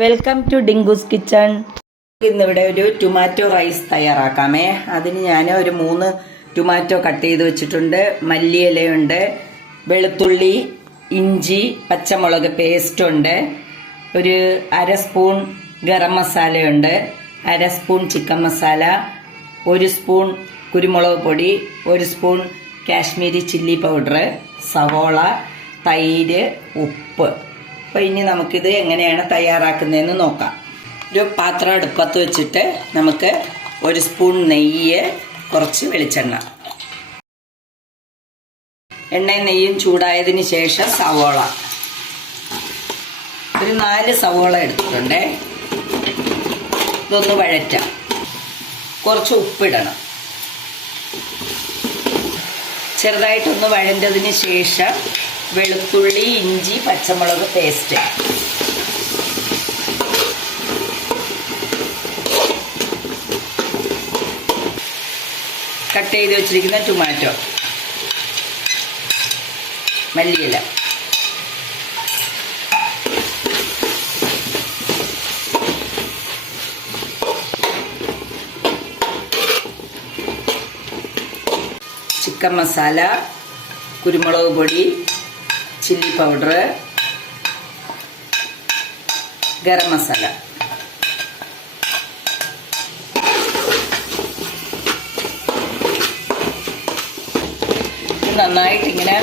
Welcome to Dinkoos kitchen ഇന്നിവിടെ ഒരു tomato rice തയ്യാറാക്കാമേ. അതിന് ഞാൻ ഒരു മൂന്ന് ടൊമാറ്റോ കട്ട് ചെയ്ത് വെച്ചിട്ടുണ്ട്. മല്ലിയിലയുണ്ട് വെളുത്തുള്ളി ഇഞ്ചി പച്ചമുളക് പേസ്റ്റ് ഉണ്ട്. ഒരു അര സ്പൂൺ ഗരം മസാലയുണ്ട്. അര സ്പൂൺ ചിക്കൻ മസാല ഒരു സ്പൂൺ കുരുമുളക് പൊടി ഒരു സ്പൂൺ കാശ്മീരി ചില്ലി പൗഡർ സവോള തൈര് ഉപ്പ്. അപ്പോൾ ഇനി നമുക്കിത് എങ്ങനെയാണ് തയ്യാറാക്കുന്നതെന്ന് നോക്കാം. ഒരു പാത്രം അടുപ്പത്ത് വെച്ചിട്ട് നമുക്ക് ഒരു സ്പൂൺ നെയ്യ് കുറച്ച് വെളിച്ചെണ്ണ. എണ്ണയും നെയ്യും ചൂടായതിന് ശേഷം സവോള. ഒരു നാല് സവോള എടുത്തിട്ടുണ്ടേ. ഇതൊന്ന് വഴറ്റാം. കുറച്ച് ഉപ്പിടണം. ചെറുതായിട്ടൊന്ന് വഴണ്ടതിന് ശേഷം വെളുത്തുള്ളി ഇഞ്ചി പച്ചമുളക് പേസ്റ്റ് കട്ട് ചെയ്ത് വെച്ചിരിക്കുന്ന ടൊമാറ്റോ മല്ലിയില. ചിക്കൻ മസാല കുരുമുളക് പൊടി ചില്ലി പൗഡർ ഗരം മസാല നന്നായിട്ട് ഇങ്ങനെ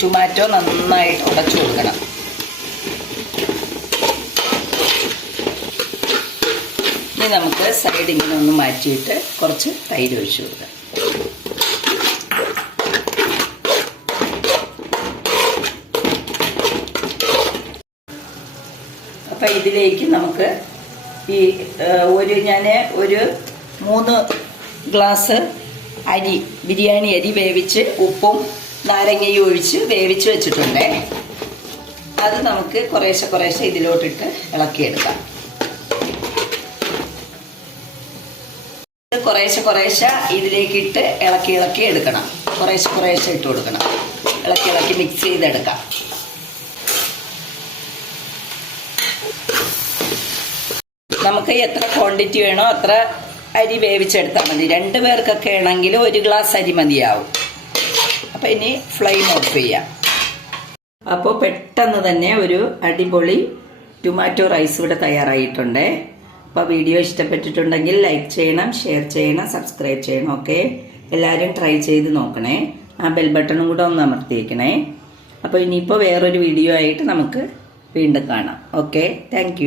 ടൊമാറ്റോ നന്നായിട്ട് ഉടച്ചു കൊടുക്കണം. ഇനി നമുക്ക് സൈഡ് ഇങ്ങനെ ഒന്ന് മാറ്റിയിട്ട് കുറച്ച് തൈര് ഒഴിച്ചു കൊടുക്കാം. അപ്പം ഇതിലേക്ക് നമുക്ക് ഈ ഒരു ഞാൻ ഒരു മൂന്ന് ഗ്ലാസ് അരി ബിരിയാണി അരി വേവിച്ച് ഉപ്പും നാരങ്ങയും ഒഴിച്ച് വേവിച്ച് വെച്ചിട്ടുണ്ട്. അത് നമുക്ക് കുറേശ്ശെ കുറേശ്ശെ ഇതിലോട്ടിട്ട് ഇളക്കിയെടുക്കാം. കുറേശ്ശെ കുറേശ്ശെ ഇതിലേക്കിട്ട് ഇളക്കി ഇളക്കി എടുക്കണം. കുറേശ്ശെ കുറേശ്ശെ ഇട്ട് കൊടുക്കണം. ഇളക്കി ഇളക്കി മിക്സ് ചെയ്തെടുക്കാം. നമുക്ക് എത്ര ക്വാണ്ടിറ്റി വേണോ അത്ര അരി വേവിച്ചെടുത്താൽ മതി. രണ്ട് പേർക്കൊക്കെ ആണെങ്കിൽ ഒരു ഗ്ലാസ് അരി മതിയാവും. അപ്പം ഇനി ഫ്ലെയിം ഓഫ് ചെയ്യാം. അപ്പോൾ പെട്ടെന്ന് തന്നെ ഒരു അടിപൊളി ടൊമാറ്റോ റൈസ് ഇവിടെ തയ്യാറായിട്ടുണ്ട്. അപ്പോൾ വീഡിയോ ഇഷ്ടപ്പെട്ടിട്ടുണ്ടെങ്കിൽ ലൈക്ക് ചെയ്യണം ഷെയർ ചെയ്യണം സബ്സ്ക്രൈബ് ചെയ്യണം ഓക്കെ എല്ലാവരും ട്രൈ ചെയ്ത് നോക്കണേ. ആ ബെൽ ബട്ടണും കൂടെ ഒന്ന് അമർത്തിയേക്കണേ. അപ്പോൾ ഇനിയിപ്പോൾ വേറൊരു വീഡിയോ ആയിട്ട് നമുക്ക് വീണ്ടും കാണാം. Okay thank